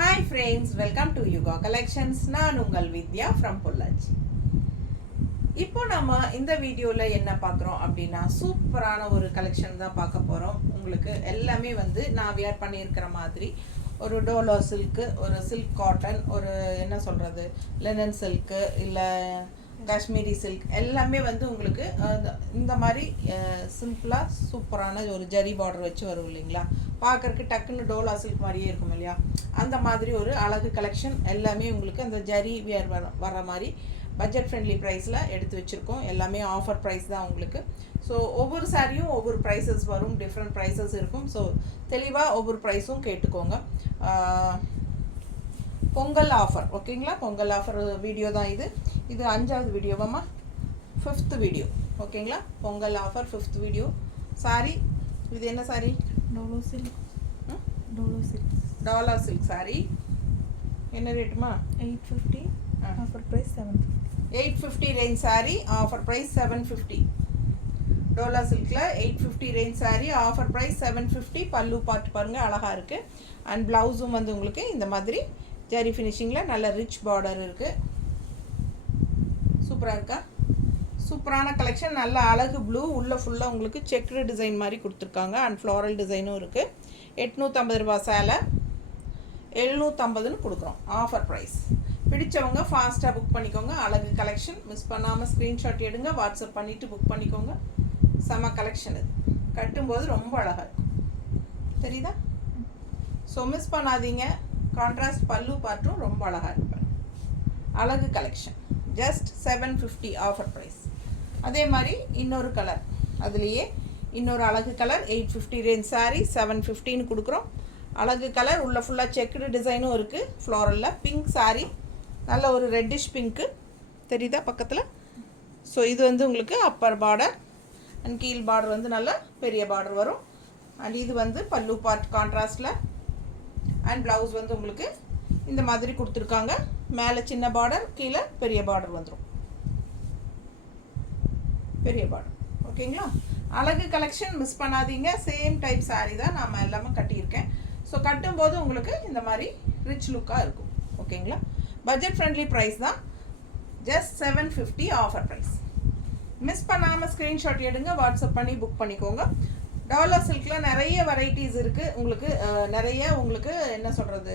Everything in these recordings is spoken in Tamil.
Hi friends, welcome to Yuga Collections. நான் உங்கள் வித்யா from பொள்ளாச்சி. இப்போ நம்ம இந்த வீடியோல என்ன பார்க்குறோம் அப்படின்னா சூப்பரான ஒரு கலெக்ஷன் தான் பார்க்க போகிறோம். உங்களுக்கு எல்லாமே வந்து நான் வியர் பண்ணியிருக்கிற மாதிரி ஒரு டோலோ சில்க்கு, ஒரு சில்க் காட்டன், ஒரு என்ன சொல்கிறது லெனன் சில்க்கு, இல்லை காஷ்மீரி சில்க் எல்லாமே வந்து உங்களுக்கு இந்த மாதிரி சிம்பிளாக சூப்பரான ஒரு ஜரி பார்டர் வச்சு வரும் இல்லைங்களா, பார்க்குறக்கு டக்குன்னு டோலா சில்க் மாதிரியே இருக்கும் இல்லையா, அந்த மாதிரி ஒரு அழகு கலெக்ஷன் எல்லாமே உங்களுக்கு அந்த ஜரி வியர் வர மாதிரி பட்ஜெட் ஃப்ரெண்ட்லி ப்ரைஸில் எடுத்து வச்சுருக்கோம். எல்லாமே ஆஃபர் ப்ரைஸ் தான் உங்களுக்கு. ஸோ ஒவ்வொரு சாரியும் ஒவ்வொரு ப்ரைஸஸ் வரும், டிஃப்ரெண்ட் ப்ரைஸஸ் இருக்கும். ஸோ தெளிவாக ஒவ்வொரு ப்ரைஸும் கேட்டுக்கோங்க. பொங்கல் ஆஃபர் ஓகேங்களா, பொங்கல் ஆஃபர் வீடியோ தான் இது. இது 5வது வீடியோவாம்மா, 5th வீடியோ ஓகேங்களா. Pongal offer 5th video. Sari இது என்ன சாரி? டோலோ சில்க். டாலா சில்க் சாரி. என்ன ரேட்டுமா? 850. Offer price 750. 850 range sari, offer price 750. Dola சில்கில் 850 ரேஞ்ச் சாரி, ஆஃபர் ப்ரைஸ் 750. பல்லு பார்த்து பாருங்கள், அழகாக இருக்குது. அண்ட் ப்ளவுஸும் வந்து உங்களுக்கு இந்த மாதிரி ஜரி ஃபினிஷிங்கில் நல்ல ரிச் பார்டர் இருக்குது. சூப்பராக இருக்கா? சூப்பரான கலெக்ஷன். நல்ல அழகு ப்ளூ, உள்ளே ஃபுல்லாக உங்களுக்கு செக்டு டிசைன் மாதிரி கொடுத்துருக்காங்க. அண்ட் ஃப்ளாரல் டிசைனும் இருக்குது. 850 ரூபா சேலை 750ன்னு கொடுக்குறோம், ஆஃபர் ப்ரைஸ். பிடிச்சவங்க ஃபாஸ்ட்டாக புக் பண்ணிக்கோங்க. அழகு கலெக்ஷன் மிஸ் பண்ணாமல் ஸ்க்ரீன்ஷாட் எடுங்க, வாட்ஸ்அப் பண்ணிவிட்டு புக் பண்ணிக்கோங்க. செம கலெக்ஷன் இது, கட்டும்போது ரொம்ப அழகாக இருக்கும், தெரியுதா? ஸோ மிஸ் பண்ணாதீங்க. கான்ட்ராஸ்ட் பல்லு பார்ட்டும் ரொம்ப அழகாக இருப்பாங்க. அழகு கலெக்ஷன் ஜஸ்ட் 750 ஆஃபர் ப்ரைஸ். அதே மாதிரி இன்னொரு கலர், அதுலேயே இன்னொரு அழகு கலர் 850 ரேஞ்ச் சாரீ 750ன்னு கொடுக்குறோம். அழகு கலர், உள்ள ஃபுல்லாக செக்குடு டிசைனும் இருக்குது. ஃப்ளாரலில் பிங்க் சாரீ, நல்ல ஒரு ரெட்டிஷ் பிங்க்கு தெரியுதா பக்கத்தில். ஸோ இது வந்து உங்களுக்கு அப்பர் பார்டர் அண்ட் கீழ் பார்டர் வந்து நல்ல பெரிய பார்டர் வரும். அண்ட் இது வந்து பல்லு பார்ட் கான்ட்ராஸ்டில். அண்ட் ப்ளவுஸ் வந்து உங்களுக்கு இந்த மாதிரி கொடுத்துருக்காங்க. மேலே சின்ன பார்டர், கீழே பெரிய பார்டர் வந்துடும், பெரிய பார்டர் ஓகேங்களா. அழகு கலெக்ஷன் மிஸ் பண்ணாதீங்க. சேம் டைப் சாரீ தான் நான் எல்லாமே கட்டியிருக்கேன். ஸோ கட்டும்போது உங்களுக்கு இந்த மாதிரி ரிச் லுக்காக இருக்கும் ஓகேங்களா. பட்ஜெட் ஃப்ரெண்ட்லி ப்ரைஸ் தான், ஜஸ்ட் 750 ஆஃபர் ப்ரைஸ். மிஸ் பண்ணாமல் ஸ்க்ரீன்ஷாட் எடுங்க, வாட்ஸ்அப் பண்ணி புக் பண்ணிக்கோங்க. டாலா சில்கில் நிறைய வெரைட்டிஸ் இருக்குது உங்களுக்கு. நிறைய உங்களுக்கு என்ன சொல்கிறது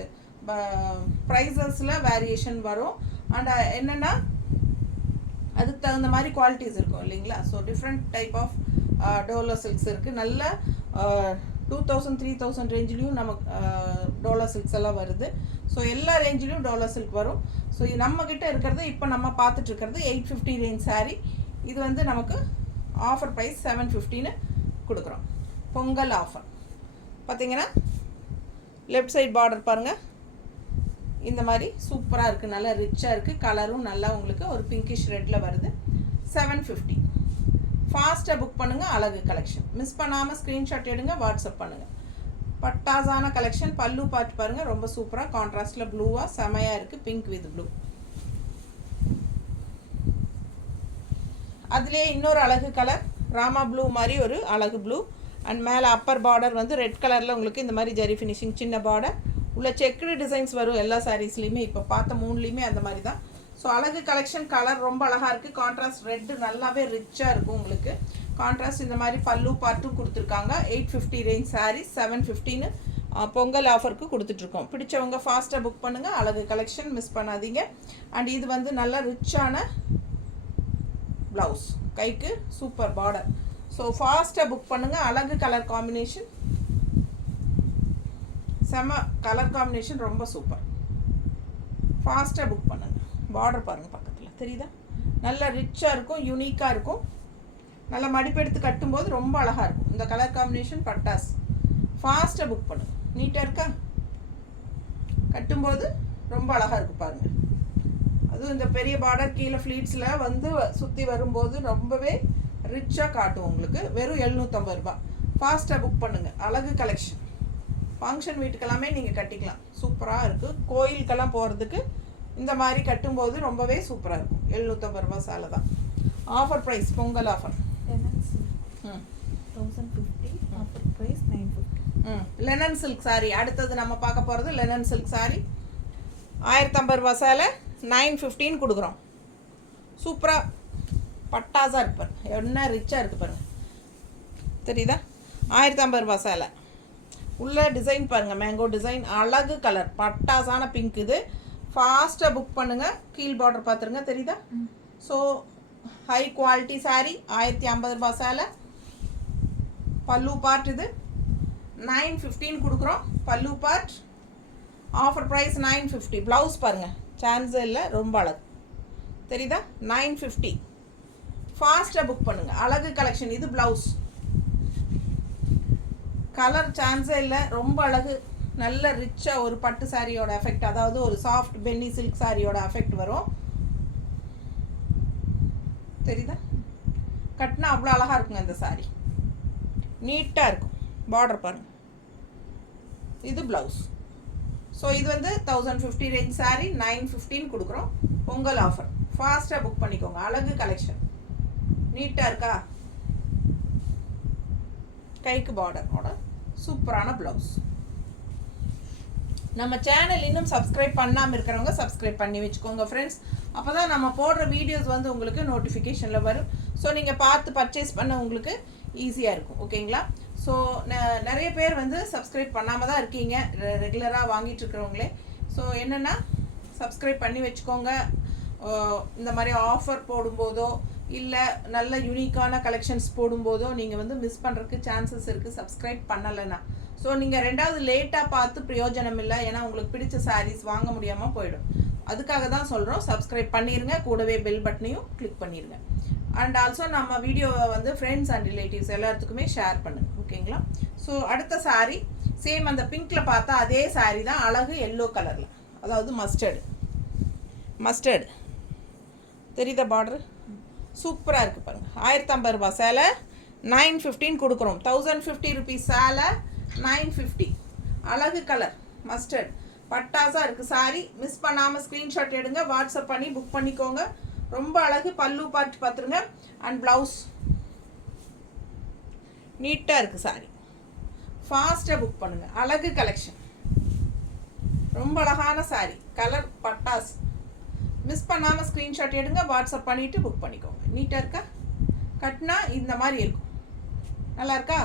ப்ரைஸஸில் வேரியேஷன் வரும். அண்ட் என்னென்னா அதுக்கு தகுந்த மாதிரி குவாலிட்டிஸ் இருக்கும் இல்லைங்களா. So different type of Dola silks இருக்குது. நல்ல 2000 3000 ரேஞ்சிலையும் நமக்கு டோலா சில்க்ஸ் எல்லாம் வருது. ஸோ எல்லா ரேஞ்சிலையும் டோலா சில்க் வரும். ஸோ இது நம்மக்கிட்ட இருக்கிறது இப்போ நம்ம பார்த்துட்ருக்கிறது 850 ரேஞ்ச் சாரீ. இது வந்து நமக்கு ஆஃபர் ப்ரைஸ் 750ன்னு கொடுக்குறோம். பொங்கல் ஆஃபர் பார்த்தீங்கன்னா லெஃப்ட் சைட் பார்டர் பாருங்கள், இந்த மாதிரி சூப்பராக இருக்குது, நல்லா ரிச்சாக இருக்குது. கலரும் நல்லா உங்களுக்கு ஒரு பிங்கிஷ் ரெட்டில் வருது. 750. ஃபாஸ்ட்டாக புக் பண்ணுங்கள். அழகு கலெக்ஷன் மிஸ் பண்ணாமல் ஸ்க்ரீன்ஷாட் எடுங்க, வாட்ஸ்அப் பண்ணுங்கள். பட்டாசான கலெக்ஷன். பல்லு பார்த்து பாருங்கள், ரொம்ப சூப்பராக கான்ட்ராஸ்டில் ப்ளூவாக செமையாக இருக்குது, பிங்க் வித் ப்ளூ. அதுலேயே இன்னொரு அழகு கலர் ராமா ப்ளூ மாதிரி ஒரு அழகு ப்ளூ. அண்ட் மேலே அப்பர் பார்டர் வந்து ரெட் கலரில் உங்களுக்கு இந்த மாதிரி ஜரி ஃபினிஷிங், சின்ன பார்டர், உள்ள செக்குடு டிசைன்ஸ் வரும் எல்லா சாரீஸ்லேயுமே. இப்போ பார்த்த 3லேயுமே அந்த மாதிரி தான். ஸோ அழகு கலெக்ஷன். கலர் ரொம்ப அழகாக இருக்குது. கான்ட்ராஸ்ட் ரெட்டு நல்லாவே ரிச்சாக இருக்கும் உங்களுக்கு. கான்ட்ராஸ்ட் இந்த மாதிரி பல்லு பார்ட்டும் கொடுத்துருக்காங்க. 850 ரேஞ்ச் சாரீ 750ன்னு பொங்கல் ஆஃபருக்கு கொடுத்துட்ருக்கோம். பிடிச்சவங்க ஃபாஸ்ட்டாக புக் பண்ணுங்கள். அழகு கலெக்ஷன் மிஸ் பண்ணாதீங்க. அண்ட் இது வந்து நல்லா ரிச்சான ப்ளவுஸ், கைக்கு சூப்பர் பார்டர். ஸோ ஃபாஸ்ட்டாக புக் பண்ணுங்கள். அழகு கலர் காம்பினேஷன், செம கலர் காம்பினேஷன், ரொம்ப சூப்பர். ஃபாஸ்ட்டாக புக் பண்ணுங்கள். பார்டர் பாருங்கள் பக்கத்தில் தெரியுதா, நல்லா ரிச்சாக இருக்கும், யூனிக்காக இருக்கும். நல்லா மடிப்பெடுத்து கட்டும்போது ரொம்ப அழகாக இருக்கும் இந்த கலர் காம்பினேஷன். பட்டாஸ். ஃபாஸ்ட்டாக புக் பண்ணுங்கள். நீட்டாக இருக்கா, கட்டும்போது ரொம்ப அழகாக இருக்கும் பாருங்கள். அதுவும் இந்த பெரிய பார்டர் கீழே ஃப்ளீட்ஸில் வந்து சுற்றி வரும்போது ரொம்பவே ரிச்சாக காட்டும் உங்களுக்கு. வெறும் 750 ரூபா. ஃபாஸ்ட்டாக புக் பண்ணுங்கள். அழகு கலெக்ஷன். ஃபங்க்ஷன் வீட்டுக்கெல்லாமே நீங்கள் கட்டிக்கலாம், சூப்பராக இருக்குது. கோயிலுக்கெல்லாம் போகிறதுக்கு இந்த மாதிரி கட்டும்போது ரொம்பவே சூப்பராக இருக்கும். 750 ரூபா சேலை தான். Offer price, Pongal offer. 1050. Offer price 950. Linen silk sari. அடுத்தது நம்ம பார்க்க போகிறது லெனன் சில்க் சாரீ. 1050 ரூபா சேலை 915 கொடுக்குறோம். சூப்பராக பட்டாஸாக இருக்கு பாருங்க, என்ன ரிச்சாக இருக்குது பாருங்க, தெரியுதா? 1050 ரூபா சேலை. உள்ள டிசைன் பாருங்கள், மேங்கோ டிசைன், அழகு கலர், பட்டாஸான பிங்க். இது ஃபாஸ்ட்டாக புக் பண்ணுங்கள். கீழ் பார்டர் பார்த்துருங்க, தெரியுதா? So high quality sari. 1050 ரூபா சேலை. பல்லு பார்ட் இது 915 கொடுக்குறோம். பல்லு பார்ட் ஆஃபர் ப்ரைஸ் 950. ப்ளவுஸ் பாருங்கள், சான்ஸே இல்லை, ரொம்ப அழகு, தெரியுதா? 950. ஃபாஸ்ட்டாக புக் பண்ணுங்கள். அழகு கலெக்ஷன். இது ப்ளவுஸ். கலர் சான்ஸே இல்லை, ரொம்ப அழகு. நல்ல ரிச்சாக ஒரு பட்டு சாரியோட எஃபெக்ட், அதாவது ஒரு சாஃப்ட் பென்னி சில்க் சாரியோட எஃபெக்ட் வரும், தெரியுதா? கட்டினா அவ்வளோ அழகாக இருக்குங்க இந்த சாரி, நீட்டாக இருக்கும். பார்டர் பாருங்கள். இது ப்ளவுஸ். ஸோ இது வந்து 1050 ரேஞ்ச் சாரீ 915 கொடுக்குறோம். பொங்கல் ஆஃபர். ஃபாஸ்ட்டாக புக் பண்ணிக்கோங்க. அழகு கலெக்ஷன், நீட்டாக இருக்கா? கைக்கு பார்டரோட சூப்பரான ப்ளவுஸ். நம்ம சேனல் இன்னும் சப்ஸ்கிரைப் பண்ணாமல் இருக்கிறவங்க சப்ஸ்கிரைப் பண்ணி வச்சுக்கோங்க ஃப்ரெண்ட்ஸ். அப்போ தான் நம்ம போடுற வீடியோஸ் வந்து உங்களுக்கு நோட்டிஃபிகேஷனில் வரும். ஸோ நீங்கள் பார்த்து பர்ச்சேஸ் பண்ண உங்களுக்கு ஈஸியாக இருக்கும். ஓகேங்களா? ஸோ நிறைய பேர் வந்து சப்ஸ்கிரைப் பண்ணாமல் தான் இருக்கீங்க, ரெகுலராக வாங்கிட்டு இருக்கிறவங்களே. ஸோ என்னென்னா சப்ஸ்கிரைப் பண்ணி வச்சுக்கோங்க. இந்த மாதிரி ஆஃபர் போடும்போதோ இல்லை நல்ல யூனிக்கான கலெக்ஷன்ஸ் போடும்போதோ நீங்கள் வந்து மிஸ் பண்ணுறதுக்கு சான்சஸ் இருக்குது சப்ஸ்கிரைப் பண்ணலைன்னா. ஸோ நீங்கள் ரெண்டாவது லேட்டாக பார்த்து பிரயோஜனம் இல்லை, ஏன்னா உங்களுக்கு பிடிச்ச சாரீஸ் வாங்க முடியாமல் போயிடும். அதுக்காக தான் சொல்கிறோம், சப்ஸ்கிரைப் பண்ணிடுங்க, கூடவே பெல் பட்டனையும் கிளிக் பண்ணிடுங்க. அண்ட் ஆல்சோ நம்ம வீடியோவை வந்து ஃப்ரெண்ட்ஸ் அண்ட் ரிலேட்டிவ்ஸ் எல்லாத்துக்குமே ஷேர் பண்ணுங்கள். ஓகேங்களா? ஸோ அடுத்த சாரீ சேம் அந்த பிங்க்கில் பார்த்தா அதே சாரீ தான், அழகு எல்லோ கலரில், அதாவது மஸ்டர்டு தெரியுதா? பார்டரு சூப்பராக இருக்குது பாருங்கள். 1050 ரூபா சேலை 915 கொடுக்குறோம். 1050 ருபீஸ் சேலை 950. அழகு கலர் மஸ்டர்ட், பட்டாஸாக இருக்குது சாரீ. மிஸ் பண்ணாமல் ஸ்க்ரீன்ஷாட் எடுங்க, வாட்ஸ்அப் பண்ணி புக் பண்ணிக்கோங்க. ரொம்ப அழகு. பல்லு பார்த்து பார்த்துருங்க. அண்ட் ப்ளவுஸ் நீட்டாக இருக்குது சாரீ. ஃபாஸ்ட்டாக புக் பண்ணுங்கள். அழகு கலெக்ஷன், ரொம்ப அழகான சாரீ. கலர் பட்டாஸ். மிஸ் பண்ணாமல் ஸ்க்ரீன்ஷாட் எடுங்க, வாட்ஸ்அப் பண்ணிவிட்டு புக் பண்ணிக்கோங்க. நீட்டாக இருக்கா? கட்டினா இந்த மாதிரி இருக்கும். நல்லா இருக்கா?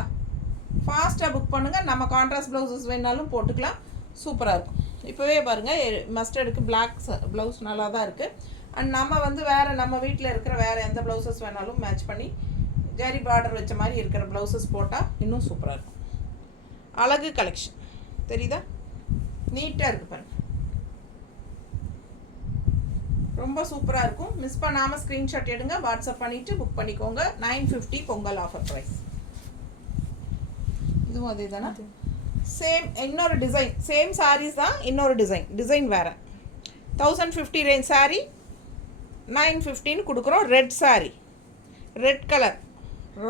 ஃபாஸ்ட்டாக புக் பண்ணுங்கள். நம்ம கான்ட்ராஸ்ட் ப்ளவுசஸ் வேணாலும் போட்டுக்கலாம், சூப்பராக இருக்கும். இப்போவே பாருங்கள், மஸ்டர்டுக்கு பிளாக் ப்ளவுஸ் நல்லா தான் இருக்குது. அண்ட் நம்ம வந்து வேறு நம்ம வீட்டில் இருக்கிற வேறு எந்த ப்ளவுசஸ் வேணாலும் மேட்ச் பண்ணி ஜரி பார்டர் வச்ச மாதிரி இருக்கிற ப்ளவுசஸ் போட்டால் இன்னும் சூப்பராக இருக்கும். அழகு கலெக்ஷன், தெரியுதா? நீட்டாக இருக்குது பாருங்கள், ரொம்ப சூப்பராக இருக்கும். மிஸ் பண்ணாமல் ஸ்க்ரீன்ஷாட் எடுங்க, வாட்ஸ்அப் பண்ணிவிட்டு புக் பண்ணிக்கோங்க. 950 பொங்கல் ஆஃபர் ப்ரைஸ். இதுவும் அதே தானே? சேம் இன்னொரு டிசைன், சேம் சாரீஸ் தான், இன்னொரு டிசைன் வேறு. 1050 ரேஞ்ச் சாரீ 915 கொடுக்குறோம். ரெட் சாரீ, ரெட் கலர்,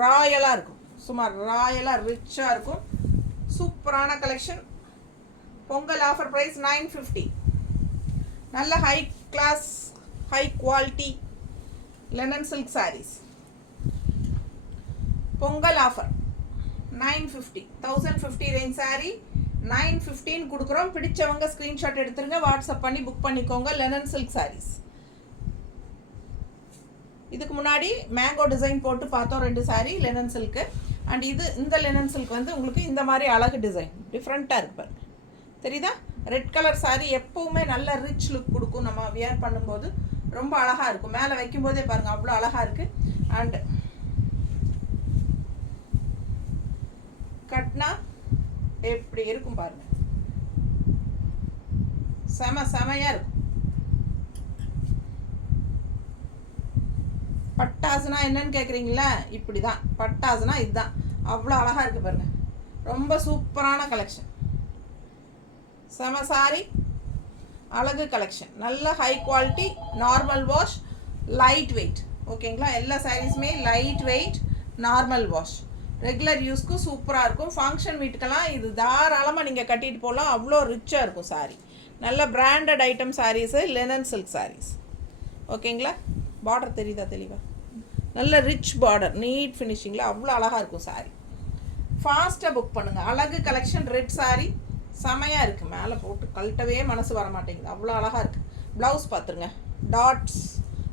ராயலாக இருக்கும், சுமார் ராயலாக ரிச்சாக இருக்கும். சூப்பரான கலெக்ஷன். Pongal offer price 950. நல்ல high class, high quality linen silk saris. Pongal offer 950. 1050 range sari 915 கொடுக்குறோம். பிடிச்சவங்க ஸ்க்ரீன்ஷாட் எடுத்துருங்க, வாட்ஸ்அப் பண்ணி புக் பண்ணிக்கோங்க. Linen silk saris. இதுக்கு முன்னாடி மேங்கோ டிசைன் போட்டு பார்த்தோம் 2 சாரீ லெனன் சில்க்கு. அண்ட் இந்த லெனன் சில்க் வந்து உங்களுக்கு இந்த மாதிரி அழகு டிசைன் டிஃப்ரெண்ட்டாக இருக்கு பாருங்க, தெரியுதா? ரெட் கலர் சாரீ எப்போவுமே நல்ல ரிச் லுக் கொடுக்கும். நம்ம வியர் பண்ணும்போது ரொம்ப அழகாக இருக்கும். மேலே வைக்கும்போதே பாருங்கள் அவ்வளோ அழகாக இருக்குது. அண்ட் கட்னா எப்படி இருக்கும் பாருங்க, செமையாக இருக்கும். பட்டாசுனா என்னன்னு கேட்குறீங்களா? இப்படி தான் பட்டாசுனா இதுதான். அவ்வளோ அழகாக இருக்குது பாருங்கள், ரொம்ப சூப்பரான கலெக்ஷன். செம சாரி, அழகு கலெக்ஷன். நல்ல high quality, normal wash, light weight. ஓகேங்களா? எல்லா சாரீஸுமே light weight, normal wash, regular யூஸ்க்கு சூப்பராக இருக்கும். ஃபங்க்ஷன் வீட்டுக்கெல்லாம் இது தாராளமாக நீங்கள் கட்டிட்டு போகலாம், அவ்வளோ ரிச்சாக இருக்கும் சாரீ. நல்ல branded item saris, linen silk saris. ஓகேங்களா? பார்டர் தெரியுதா தெளிவாக? நல்ல ரிச் பார்டர், நீட் ஃபினிஷிங்கில் அவ்வளோ அழகாக இருக்கும் சாரீ. ஃபாஸ்ட்டாக புக் பண்ணுங்கள். அழகு கலெக்ஷன் ரெட் சாரி செமையாக இருக்குது. மேலே போட்டு கழட்டவே மனசு வர மாட்டேங்குது, அவ்வளோ அழகாக இருக்குது. ப்ளவுஸ் பார்த்துருங்க, டாட்ஸ்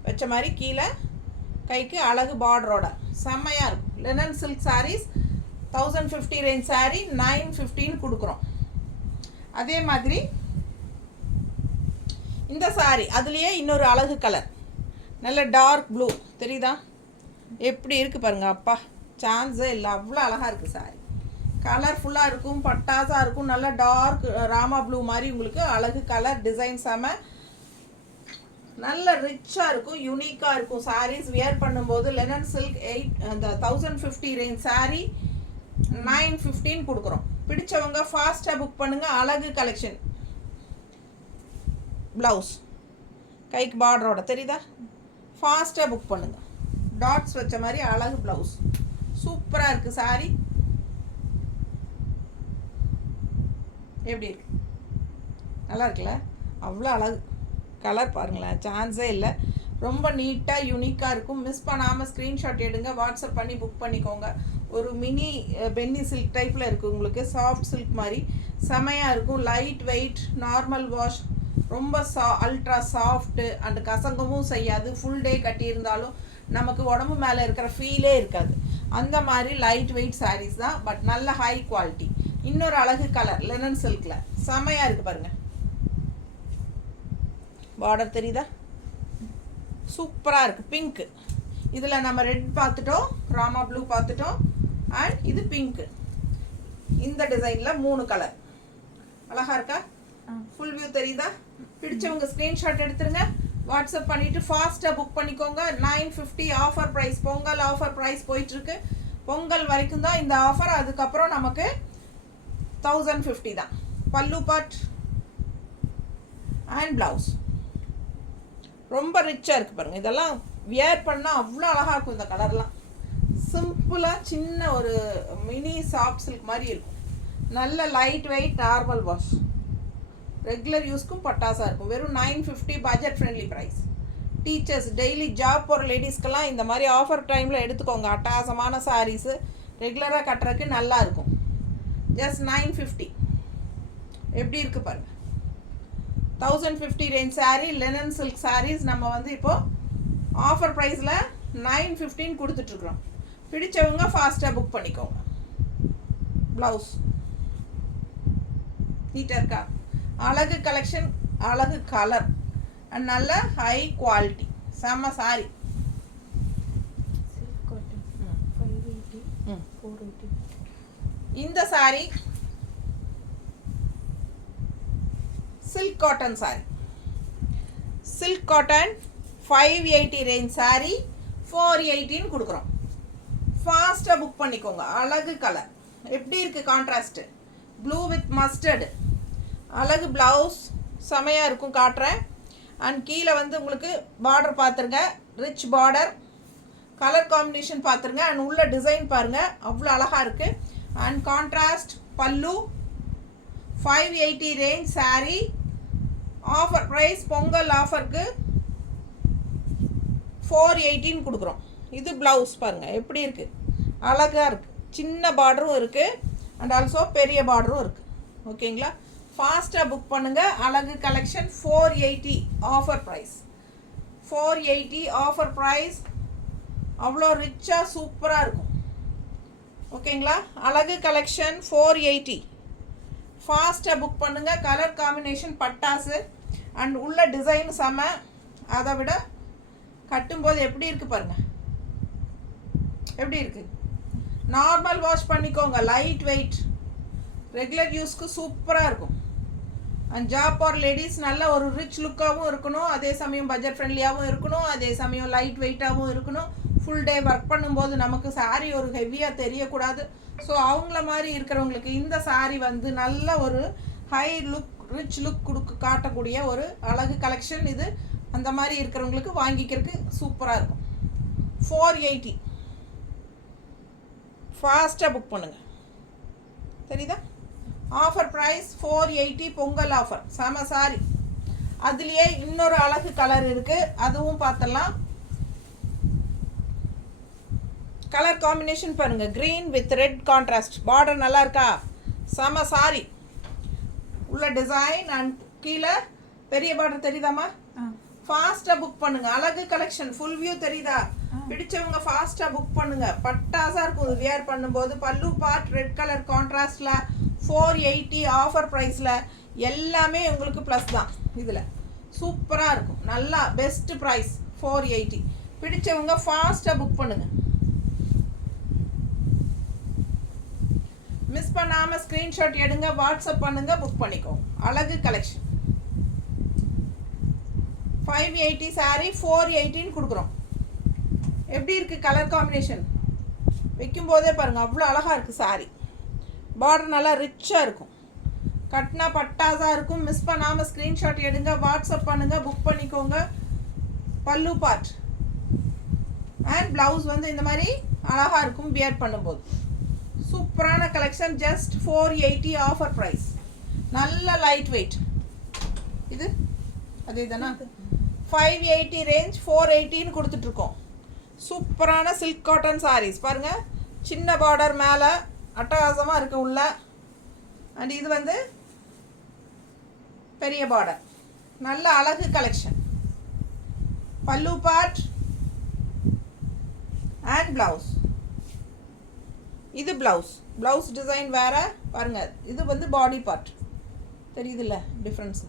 வச்ச மாதிரி கீழே கைக்கு அழகு பார்டரோட செம்மையாக இருக்கும். Linen silk saris 1050 range sari 915 கொடுக்குறோம். அதே மாதிரி இந்த சாரீ அதுலேயே இன்னொரு அழகு கலர், நல்ல டார்க் ப்ளூ தெரியுதா எப்படி இருக்குது பாருங்கள். அப்பா சான்ஸே இல்லை, அவ்வளோ அழகாக இருக்குது சாரீ. கலர்ஃபுல்லாக இருக்கும், பட்டாசாக இருக்கும், நல்ல டார்க் ராமா ப்ளூ மாதிரி உங்களுக்கு அழகு கலர் டிசைன் செம நல்ல ரிச்சாக இருக்கும், யூனிக்காக இருக்கும். சாரீஸ் வியர் பண்ணும்போது லெனன் சில்க் 1050 ரேஞ்ச் சாரீ 915 கொடுக்குறோம். பிடிச்சவங்க ஃபாஸ்ட்டாக புக் பண்ணுங்கள். அழகு கலெக்ஷன் ப்ளவுஸ் கைக்கு பார்டரோட தெரியுதா, ஃபாஸ்ட்டாக புக் பண்ணுங்கள். டாட்ஸ் வச்ச மாதிரி அழகு ப்ளவுஸ் சூப்பராக இருக்குது சாரீ. எப்படி இருக்கு, நல்லா இருக்குல்ல, அவ்வளோ அழகு கலர் பாருங்களேன், சான்ஸே இல்லை. ரொம்ப நீட்டாக யூனிக்காக இருக்கும். மிஸ் பண்ணாமல் ஸ்க்ரீன்ஷாட் எடுங்க, வாட்ஸ்அப் பண்ணி புக் பண்ணிக்கோங்க. ஒரு மினி பென்னி சில்க் டைப்பில் இருக்குது உங்களுக்கு, சாஃப்ட் சில்க் மாதிரி செமையாக இருக்கும். லைட் வெயிட், நார்மல் வாஷ், ரொம்ப அல்ட்ரா சாஃப்ட்டு அண்ட் கசங்கவும் செய்யாது. ஃபுல் டே கட்டியிருந்தாலும் நமக்கு உடம்பு மேலே இருக்கிற ஃபீலே இருக்காது. அந்த மாதிரி லைட் வெயிட் சாரீஸ் தான், பட் நல்ல ஹை குவாலிட்டி. இன்னொரு அழகு கலர் லெனன் சில்கில் செமையாக இருக்குது பாருங்கள். பார்டர் தெரியுதா, சூப்பராக இருக்குது. பிங்க்கு, இதில் நம்ம ரெட் பார்த்துட்டோம், ராமா ப்ளூ பார்த்துட்டோம், அண்ட் இது பிங்க்கு. இந்த டிசைனில் 3 கலர் அழகாக இருக்கா. ஃபுல் வியூ தெரியுதா. பிடிச்சவங்க ஸ்க்ரீன்ஷாட் எடுத்துருங்க, வாட்ஸ்அப் பண்ணிவிட்டு ஃபாஸ்ட்டாக புக் பண்ணிக்கோங்க. 950 offer price, Pongal offer price போயிட்டுருக்கு. பொங்கல் வரைக்கும் தான் இந்த ஆஃபர், அதுக்கப்புறம் நமக்கு 1050 தான். பல்லு பார்ட் அண்ட் ப்ளவுஸ் ரொம்ப ரிச்சாக இருக்குது பாருங்கள். இதெல்லாம் வியர் பண்ணால் அவ்வளோ அழகாக இருக்கும். இந்த கலர்லாம் சிம்பிளாக சின்ன ஒரு மினி சாஃப்ட் சில்க் மாதிரி இருக்கும். நல்ல light weight, normal wash, regular யூஸ்க்கும் பட்டாசாக இருக்கும். வெறும் 950 budget friendly price. Teachers daily job போகிற லேடிஸ்க்கெல்லாம் இந்த மாதிரி ஆஃபர் டைமில் எடுத்துக்கோங்க. அட்டகாசமான சாரீஸு ரெகுலராக கட்டுறதுக்கு நல்லா இருக்கும். ஜஸ்ட் 950. எப்படி இருக்குது பாருங்கள். 1050 range sari linen silk saris நம்ம வந்து இப்போது ஆஃபர் ப்ரைஸில் 915 கொடுத்துட்ருக்குறோம். பிடிச்சவங்க ஃபாஸ்ட்டாக புக் பண்ணிக்கோங்க. ப்ளவுஸ் நீட்டாக இருக்கா, அழகு கலெக்ஷன், அழகு கலர் அண்ட் நல்ல ஹை குவாலிட்டி செம்ம சாரி. இந்த sari silk cotton sari, silk cotton 580 range sari 418 கொடுக்குறோம். ஃபாஸ்ட்டாக புக் பண்ணிக்கோங்க. அழகு கலர் எப்படி இருக்குது, கான்ட்ராஸ்ட்டு ப்ளூ வித் மஸ்டர்டு, அழகு ப்ளவுஸ் செமையாக இருக்கும், காட்டுறேன். அண்ட் கீழே வந்து உங்களுக்கு பார்டர் பார்த்துருங்க, ரிச் பார்டர், கலர் காம்பினேஷன் பார்த்துருங்க. அண்ட் உள்ள டிசைன் பாருங்கள், அவ்வளோ அழகாக இருக்குது. அண்ட் கான்ட்ராஸ்ட் பல்லு. 580 range sari. Offer price Pongal ஆஃபருக்கு 418 கொடுக்குறோம். இது ப்ளவுஸ் பாருங்கள் எப்படி இருக்குது, அழகாக இருக்குது. சின்ன பார்டரும் இருக்குது அண்ட் ஆல்சோ பெரிய பார்டரும் இருக்குது. ஓகேங்களா, ஃபாஸ்ட்டாக புக் பண்ணுங்கள். அழகு collection 480 offer price. 480 offer price, அவ்வளோ ரிச்சாக சூப்பராக இருக்கும். ஓகேங்களா, அழகு கலெக்ஷன் 480. ஃபாஸ்ட்டாக புக் பண்ணுங்கள். கலர் காம்பினேஷன் பட்டாசு அண்ட் உள்ள டிசைன் செம. அதை விட கட்டும்போது எப்படி இருக்குது பாருங்கள், எப்படி இருக்குது. நார்மல் வாஷ் பண்ணிக்கோங்க, லைட் வெயிட், ரெகுலர் யூஸ்க்கு சூப்பராக இருக்கும். அண்ட் ஜாப் ஆர் லேடிஸ் நல்ல ஒரு ரிச் லுக்காகவும் இருக்கணும், அதே சமயம் பட்ஜெட் ஃப்ரெண்ட்லியாகவும் இருக்கணும், அதே சமயம் லைட் வெயிட்டாகவும் இருக்கணும். ஃபுல் டே ஒர்க் பண்ணும்போது நமக்கு சாரீ ஒரு ஹெவியாக தெரியக்கூடாது. ஸோ அவங்கள மாதிரி இருக்கிறவங்களுக்கு இந்த சாரீ வந்து நல்ல ஒரு ஹை லுக், ரிச் லுக் காட்டக்கூடிய ஒரு அழகு கலெக்ஷன் இது. அந்த மாதிரி இருக்கிறவங்களுக்கு வாங்கிக்கிறதுக்கு சூப்பராக இருக்கும். 480. ஃபாஸ்ட்டாக புக் பண்ணுங்கள். தெரியுதா, ஆஃபர் ப்ரைஸ் 480 பொங்கல் ஆஃபர், செம சாரி. அதுலேயே இன்னொரு அழகு கலர் இருக்குது, அதுவும் பார்த்துடலாம். கலர் காம்பினேஷன் பாருங்கள், green with red contrast. Border நல்லா இருக்கா? செம சாரி. உள்ள டிசைன் அண்ட் கீழே பெரிய பார்டர் தெரியுதாம்மா? ஃபாஸ்ட்டாக புக் பண்ணுங்கள். அழகு கலெக்ஷன் ஃபுல் வியூ தெரியுதா? பிடிச்சவங்க ஃபாஸ்ட்டாக புக் பண்ணுங்கள். பட்டாசாக இருக்கும் இது வியர் பண்ணும்போது. பல்லு பார்ட் ரெட் கலர் கான்ட்ராஸ்டில் 480 ஆஃபர் ப்ரைஸில் எல்லாமே உங்களுக்கு ப்ளஸ் தான். இதில் சூப்பராக இருக்கும், நல்லா பெஸ்ட் ப்ரைஸ் 480. பிடிச்சவங்க ஃபாஸ்ட்டாக புக் பண்ணுங்கள். மிஸ் பண்ணாமல் ஸ்க்ரீன்ஷாட் எடுங்க, வாட்ஸ்அப் பண்ணுங்கள், புக் பண்ணிக்கோங்க. அழகு கலெக்ஷன் 580 சாரீ 480 கொடுக்குறோம். எப்படி இருக்குது கலர் காம்பினேஷன்? வைக்கும்போதே பாருங்கள் அவ்வளோ அழகாக இருக்குது சாரீ. பார்டர் நல்லா ரிச்சாக இருக்கும், கட்டினா பட்டாசாக இருக்கும். மிஸ் பண்ணாமல் ஸ்க்ரீன்ஷாட் எடுங்க, வாட்ஸ்அப் பண்ணுங்கள், புக் பண்ணிக்கோங்க. பல்லு பார்ட் அண்ட் ப்ளவுஸ் வந்து இந்த மாதிரி அழகாக இருக்கும் வியர் பண்ணும்போது. சூப்பரான கலெக்ஷன், ஜஸ்ட் 480 ஆஃபர் ப்ரைஸ். நல்ல லைட் வெயிட். இது அதே தானே? 580 ரேஞ்ச் 480 கொடுத்துட்ருக்கோம். சூப்பரான சில்க் காட்டன் சாரீஸ் பாருங்கள். சின்ன பார்டர் மேலே அட்டகாசமாக இருக்குது உள்ள. அண்ட் இது வந்து பெரிய பார்டர். நல்ல அழகு கலெக்ஷன். பல்லு பார்ட் அண்ட் ப்ளவுஸ். இது ப்ளவுஸ் டிசைன் வேறு பாருங்கள். இது வந்து பாடி பார்ட் தெரியுதுல்ல டிஃப்ரென்ஸு.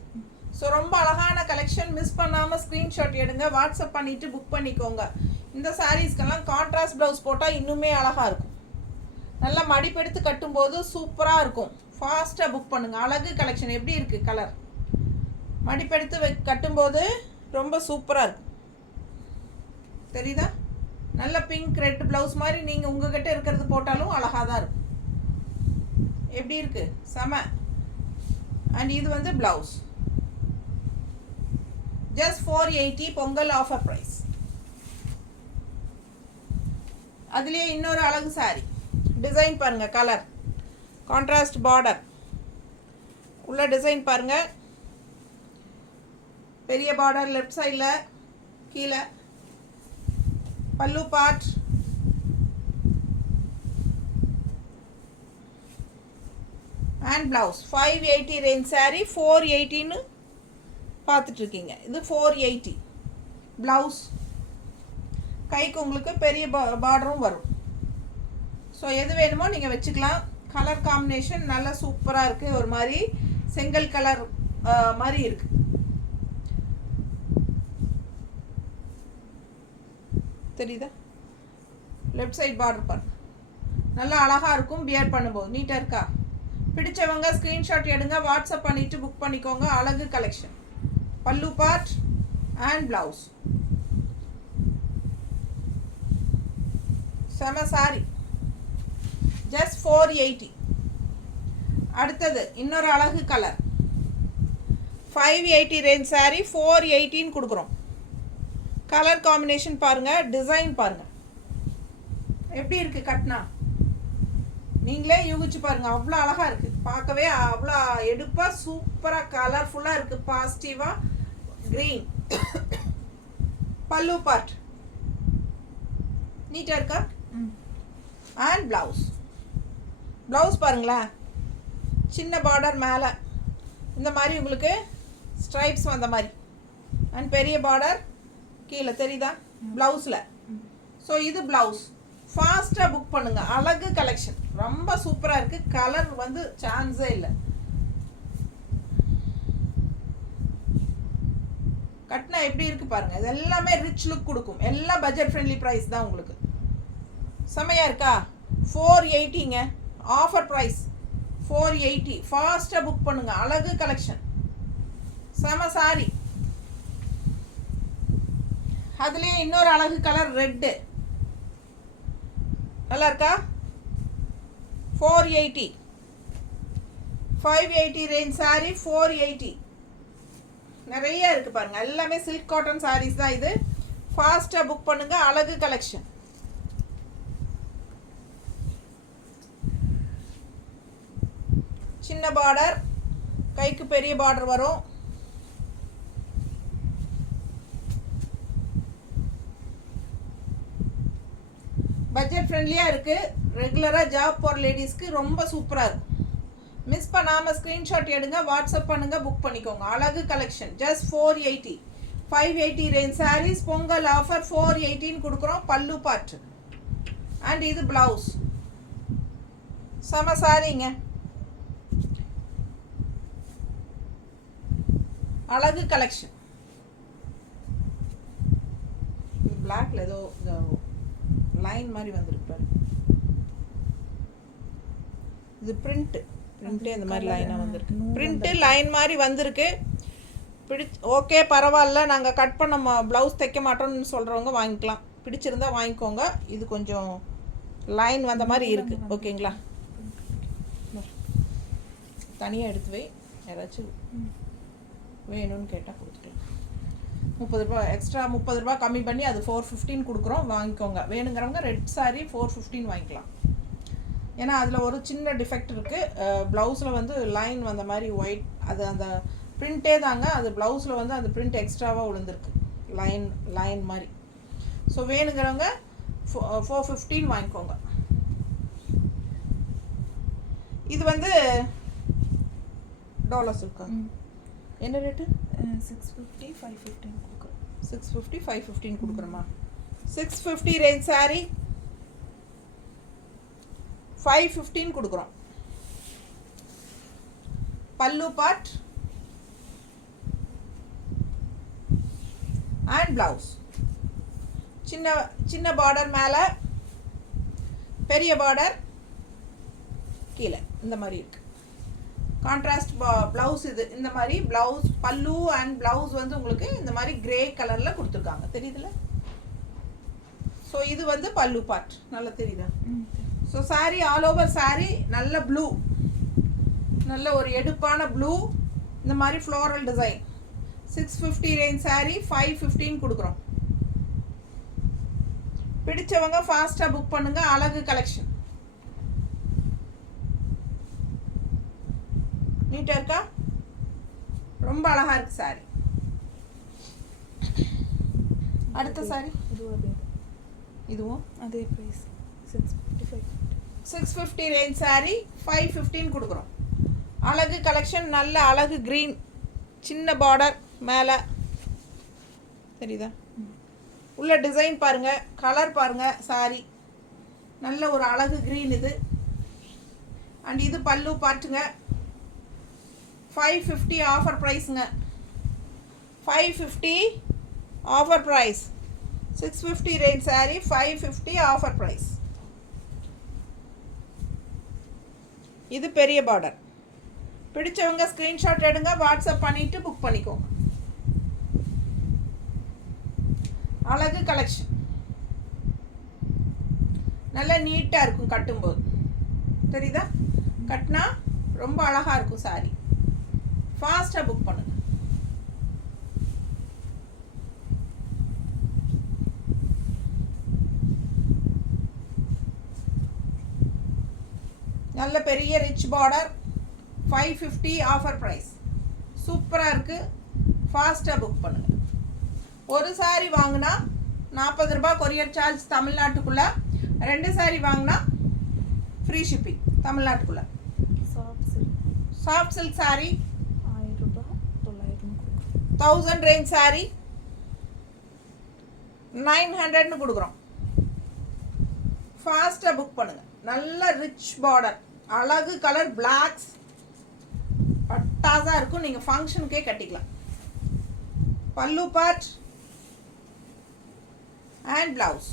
ஸோ ரொம்ப அழகான கலெக்ஷன். மிஸ் பண்ணாமல் ஸ்க்ரீன்ஷாட் எடுங்க, வாட்ஸ்அப் பண்ணிவிட்டு புக் பண்ணிக்கோங்க. இந்த சாரீஸ்க்கெல்லாம் கான்ட்ராஸ்ட் ப்ளவுஸ் போட்டால் இன்னுமே அழகாக இருக்கும். நல்லா மடிப்பெடுத்து கட்டும்போது சூப்பராக இருக்கும். ஃபாஸ்ட்டாக புக் பண்ணுங்கள். அழகு கலெக்ஷன். எப்படி இருக்குது கலர்? மடிப்பெடுத்து கட்டும்போது ரொம்ப சூப்பராக இருக்கும். தெரியுதா? நல்ல பிங்க் ரெட் ப்ளவுஸ் மாதிரி நீங்கள் உங்ககிட்ட இருக்கிறது போட்டாலும் அழகாக தான் இருக்கும். எப்படி இருக்குது? செம. அண்ட் இது வந்து blouse. Just 480 Pongal offer price. அதுலேயே இன்னொரு அழகு சாரி டிசைன் பாருங்கள். கலர் கான்ட்ராஸ்ட் பார்டர் உள்ள டிசைன் பாருங்கள். பெரிய பார்டர் லெஃப்ட் சைடில் கீழே. பல்லு part and blouse. 580 range sari 480ன்னு பார்த்துட்ருக்கீங்க. இது 480 ப்ளவுஸ். கைக்கு உங்களுக்கு பெரிய பார்டரும் வரும். ஸோ எது வேணுமோ நீங்கள் வச்சுக்கலாம். கலர் காம்பினேஷன் நல்லா சூப்பராக இருக்குது. ஒரு மாதிரி செங்கல் கலர் மாதிரி இருக்குது. தெரியுதா? லெஃப்ட் சைட் பார்டர் பாருங்க, நல்லா அழகாக இருக்கும் வியர் பண்ணும்போது. நீட்டாக இருக்கா? பிடிச்சவங்க ஸ்க்ரீன்ஷாட் எடுங்க, வாட்ஸ்அப் பண்ணிவிட்டு புக் பண்ணிக்கோங்க. அழகு கலெக்ஷன். பல்லு பார்ட் அண்ட் ப்ளவுஸ். செம சாரி. ஜஸ்ட் 480. அடுத்தது இன்னொரு அழகு கலர். 580 ரேஞ்ச் சாரீ 480 கொடுக்குறோம். கலர் காம்பினேஷன் பாருங்கள், டிசைன் பாருங்கள் எப்படி இருக்குது கட்னா. நீங்களே யூகிச்சு பாருங்கள், அவ்வளோ அழகாக இருக்குது. பார்க்கவே அவ்வளோ எடுப்பாக சூப்பராக கலர்ஃபுல்லாக இருக்குது. பாசிட்டிவாக க்ரீன். பல்லு பார்ட் நீட்டாக இருக்கா? அண்ட் ப்ளவுஸ் பாருங்களேன். சின்ன பார்டர் மேலே இந்த மாதிரி உங்களுக்கு ஸ்ட்ரைப்ஸ் வந்த மாதிரி. அண்ட் பெரிய பார்டர் கீழே தெரியுதா ப்ளவுஸில். ஸோ இது ப்ளவுஸ். ஃபாஸ்ட்டாக புக் பண்ணுங்கள். அழகு கலெக்ஷன் ரொம்ப சூப்பராக இருக்குது. கலர் வந்து சான்ஸே இல்லை. கட்டினா எப்படி இருக்குது பாருங்கள். இது எல்லாமே ரிச் லுக் கொடுக்கும். எல்லாம் பட்ஜெட் ஃப்ரெண்ட்லி ப்ரைஸ் தான் உங்களுக்கு. செமையாக இருக்கா? 480ங்க ஆஃபர் ப்ரைஸ். 480. ஃபாஸ்ட்டாக புக் பண்ணுங்கள். அழகு கலெக்ஷன். செம சாரி. அதுலேயே இன்னொரு அழகு கலர் ரெட்டு. நல்லா இருக்கா? 480. 580 ரேஞ்ச் சாரீ 480. நிறைய இருக்குது பாருங்கள். எல்லாமே சில்க் காட்டன் சாரீஸ் தான் இது. ஃபாஸ்ட்டாக புக் பண்ணுங்கள். அழகு கலெக்ஷன். சின்ன பார்டர், கைக்கு பெரிய பார்டர் வரும். பட்ஜெட் ஃப்ரெண்ட்லியாக இருக்குது. ரெகுலராக ஜாப் போகிற லேடிஸ்க்கு ரொம்ப சூப்பராக இருக்கும். மிஸ் பண்ணாமல் ஸ்க்ரீன்ஷாட் எடுங்க, வாட்ஸ்அப் பண்ணுங்கள், புக் பண்ணிக்கோங்க. அழகு collection just 480. 580 range sarees. Pongal offer 480 கொடுக்குறோம். பல்லு பாட்டு அண்ட் இது ப்ளவுஸ். செம சாரிங்க. அழகு கலெக்ஷன். இது பிளாக்ல ஏதோ லைன் மாதிரி வந்திருப்பாரு. இது பிரிண்ட்டு இந்த மாதிரி லைனாக வந்திருக்கு. பிரிண்ட்டு லைன் மாதிரி வந்திருக்கு. ஓகே பரவாயில்ல, நாங்கள் கட் பண்ண ப்ளவுஸ் தைக்க மாட்டோம்னு சொல்கிறவங்க வாங்கிக்கலாம். பிடிச்சிருந்தா வாங்கிக்கோங்க. இது கொஞ்சம் லைன் வந்த மாதிரி இருக்குது. ஓகேங்களா? தனியாக எடுத்து வை. யாராச்சும் வேணும்னு கேட்டால் கொடுத்துக்கலாம். 30 ரூபா எக்ஸ்ட்ரா, 30 ரூபா கம்மி பண்ணி அது 415 கொடுக்குறோம். வாங்கிக்கோங்க. வேணுங்கிறவங்க ரெட் சாரி 415 வாங்கிக்கலாம். ஏன்னா அதில் ஒரு சின்ன டிஃபெக்ட் இருக்குது. ப்ளவுஸில் வந்து லைன் வந்த மாதிரி ஒயிட், அது அந்த பிரிண்ட்டே தாங்க. அது ப்ளவுஸில் வந்து அந்த பிரிண்ட் எக்ஸ்ட்ராவாக விழுந்திருக்கு, லைன் மாதிரி. ஸோ வேணுங்கிறவங்க 415 வாங்கிக்கோங்க. இது வந்து டாலர்ஸ் இருக்கா? என்ன ரேட்டு? 650 515 கொடுக்குறோம். 650 515 கொடுக்குறோமா? 650 ரேஞ்ச் சாரி 515 கொடுக்குறோம். பல்லு பார்ட் அண்ட் பிளவுஸ். சின்ன பார்டர் மேலே, பெரிய பார்டர் கீழே, இந்த மாதிரி இருக்கு. Contrast blouse. இது இந்த மாதிரி ப்ளவுஸ். பல்லு அண்ட் ப்ளவுஸ் வந்து உங்களுக்கு இந்த மாதிரி கிரே கலரில் கொடுத்துருக்காங்க. தெரியுதுல? ஸோ இது வந்து பல்லு பார்ட். நல்லா தெரியுதா? So sari all over sari நல்ல ப்ளூ, நல்ல ஒரு எடுப்பான ப்ளூ, இந்த மாதிரி ஃப்ளோரல் டிசைன். 650 ரேஞ்ச் சாரீ 515 கொடுக்குறோம். பிடிச்சவங்க ஃபாஸ்ட்டாக புக் பண்ணுங்க. அழகு கலெக்ஷன். நீட்டாக இருக்கா? ரொம்ப அழகாக இருக்கு சாரி. அடுத்த சாரி இதுவும் அதே ப்ரைஸ் 655. 650 ரேஞ்ச் சாரி 515 கொடுக்குறோம். அழகு கலெக்ஷன். நல்ல அழகு க்ரீன், சின்ன பார்டர் மேலே தெரியுதா? உள்ள டிசைன் பாருங்கள், கலர் பாருங்கள். சாரி நல்ல ஒரு அழகு க்ரீன் இது. அண்ட் இது பல்லு பாட்டுங்க. 550 ஆஃபர் ப்ரைஸுங்க. 550 offer price. 650 range sari 550 offer price. இது பெரிய பார்டர். பிடிச்சவங்க ஸ்க்ரீன்ஷாட் எடுங்க, வாட்ஸ்அப் பண்ணிவிட்டு புக் பண்ணிக்கோங்க. அழகு கலெக்ஷன். நல்லா நீட்டாக இருக்கும் கட்டும்போது. தெரியுதா? கட்டினா ரொம்ப அழகாக இருக்கும் சாரி. ஃபாஸ்ட்டாக புக் பண்ணுங்க. நல்ல பெரிய ரிச் பார்டர். 550 offer price. சூப்பராக இருக்குது. ஃபாஸ்ட்டாக புக் பண்ணுங்கள். ஒரு சாரி வாங்கினா 40 ரூபா கொரியர் சார்ஜ் தமிழ்நாட்டுக்குள்ளே. 2 சாரி வாங்கினா ஃப்ரீ ஷிப்பிங் தமிழ்நாட்டுக்குள்ளே. சாஃப்ட் சில்க் சாரி 1000 ரூபா 900 1000 ரேஞ்ச் சாரி 900ன்னு கொடுக்குறோம். ஃபாஸ்ட்டாக புக் பண்ணுங்கள். நல்ல ரிச் பார்டர், அழகு கலர், பிளாக்ஸ் பட்டாஸாக இருக்கும். நீங்கள் ஃபங்க்ஷனுக்கே கட்டிக்கலாம். பல்லு பார்ட் அண்ட் ப்ளவுஸ்.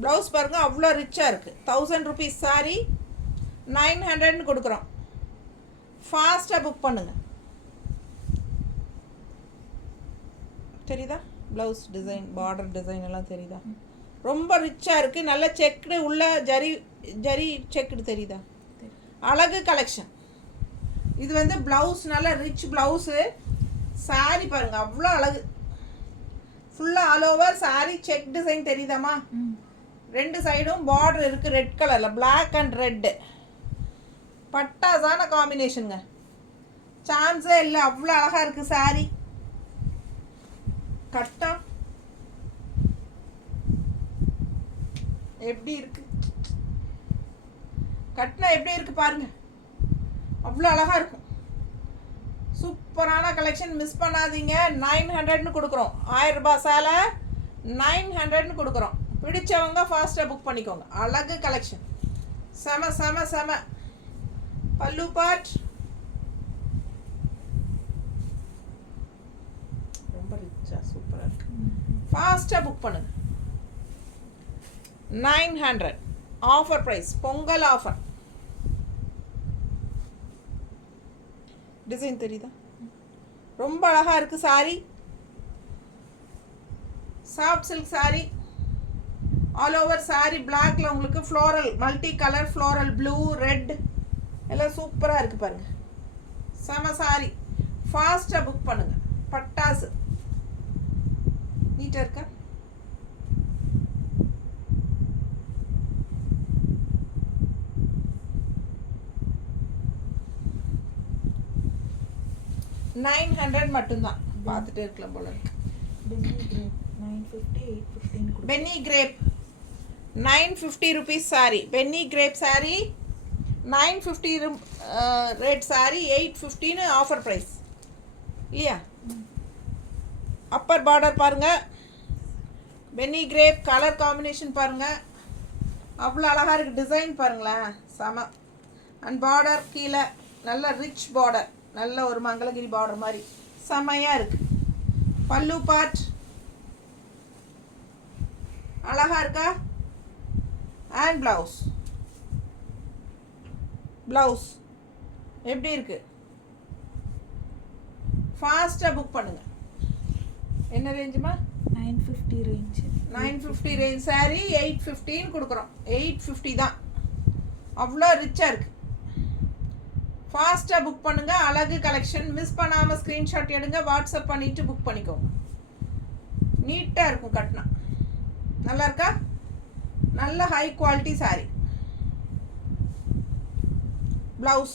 ப்ளவுஸ் பாருங்கள், அவ்வளோ ரிச்சாக இருக்குது. 1000 ருபீஸ் சாரி 900ன்னு கொடுக்குறோம். ஃபாஸ்ட்டாக புக் பண்ணுங்கள். தெரியுதா? ப்ளவுஸ் டிசைன், பார்டர் டிசைன் எல்லாம் தெரியுதா? ரொம்ப ரிச்சாக இருக்குது. நல்ல செக்குடு உள்ள ஜரி செக்குடு தெரியுதா? அழகு கலெக்ஷன். இது வந்து ப்ளவுஸ், நல்ல ரிச் ப்ளவுஸு. சாரி பாருங்கள், அவ்வளோ அழகு. ஃபுல்லாக all over sari check design தெரியுதாம்மா? 2 சைடும் பார்டர் இருக்குது ரெட் கலரில், பிளாக் அண்ட் ரெட்டு. பட்டாசான காம்பினேஷனுங்க. சான்ஸே இல்லை, அவ்வளோ அழகாக இருக்குது சாரி. கட்டா எப்படி இருக்கு கட்டினா எப்படி இருக்கு பாருங்க, அவ்வளோ அழகா இருக்கும். சூப்பரான கலெக்ஷன், மிஸ் பண்ணாதீங்க. 900ன்னு கொடுக்குறோம். 1000 ரூபாய் சேலை 900ன்னு கொடுக்குறோம். பிடிச்சவங்க ஃபாஸ்ட்டாக புக் பண்ணிக்கோங்க. அழகு கலெக்ஷன், செம செம செம. பல்லு பார்ட் ரொம்ப ரிச்சா சூப்பராக இருக்கு. ஃபாஸ்ட்டாக புக் பண்ணுங்க. 900 offer price, Pongal offer. Design தெரியுதா, ரொம்ப அழகா இருக்கு. Saree soft silk saree, all over saree பிளாக்ல உங்களுக்கு floral multi colour floral blue red எல்லாம் சூப்பராக இருக்கு பாருங்க. செம சாரி, ஃபாஸ்ட்டாக புக் பண்ணுங்க. பட்டாசு நீட்டாக இருக்கா, $900 மட்டும்தான். பார்த்துட்டு இருக்கலாம் போல இருக்கு. பென்னி கிரேப் 950 rupees சாரி. பென்னி கிரேப் சாரி 950 ரேட் சாரி, 850ன்னு ஆஃபர் ப்ரைஸ் இல்லையா. அப்பர் பார்டர் பாருங்க, பென்னி கிரேப் கலர் காம்பினேஷன் பாருங்க, அவ்வளோ அழகாக இருக்குது. டிசைன் பாருங்களேன், செம. அண்ட் பார்டர் கீழே நல்ல ரிச் பார்டர், நல்ல ஒரு மங்களகிரி பார்டர் மாதிரி செமையாக இருக்குது. பல்லு பார்ட் அழகா இருக்கா. அண்ட் ப்ளவுஸ், ப்ளவுஸ் எப்படி இருக்கு, ஃபாஸ்ட்டாக புக் பண்ணுங்க. என்ன ரேஞ்சுமா? 950 ரேஞ்ச். 950 ரேஞ்ச் சாரி 850ன்னு கொடுக்குறோம். 850 தான், அவ்வளோ ரிச்சாக இருக்குது. ஃபாஸ்ட்டாக புக் பண்ணுங்க. அழகு கலெக்ஷன், மிஸ் பண்ணாமல் ஸ்க்ரீன்ஷாட் எடுங்க, வாட்ஸ்அப் பண்ணிவிட்டு புக் பண்ணிக்கோங்க. நீட்டாக இருக்கும் கட்டினா. நல்லா இருக்கா, நல்ல high quality sorry. Blouse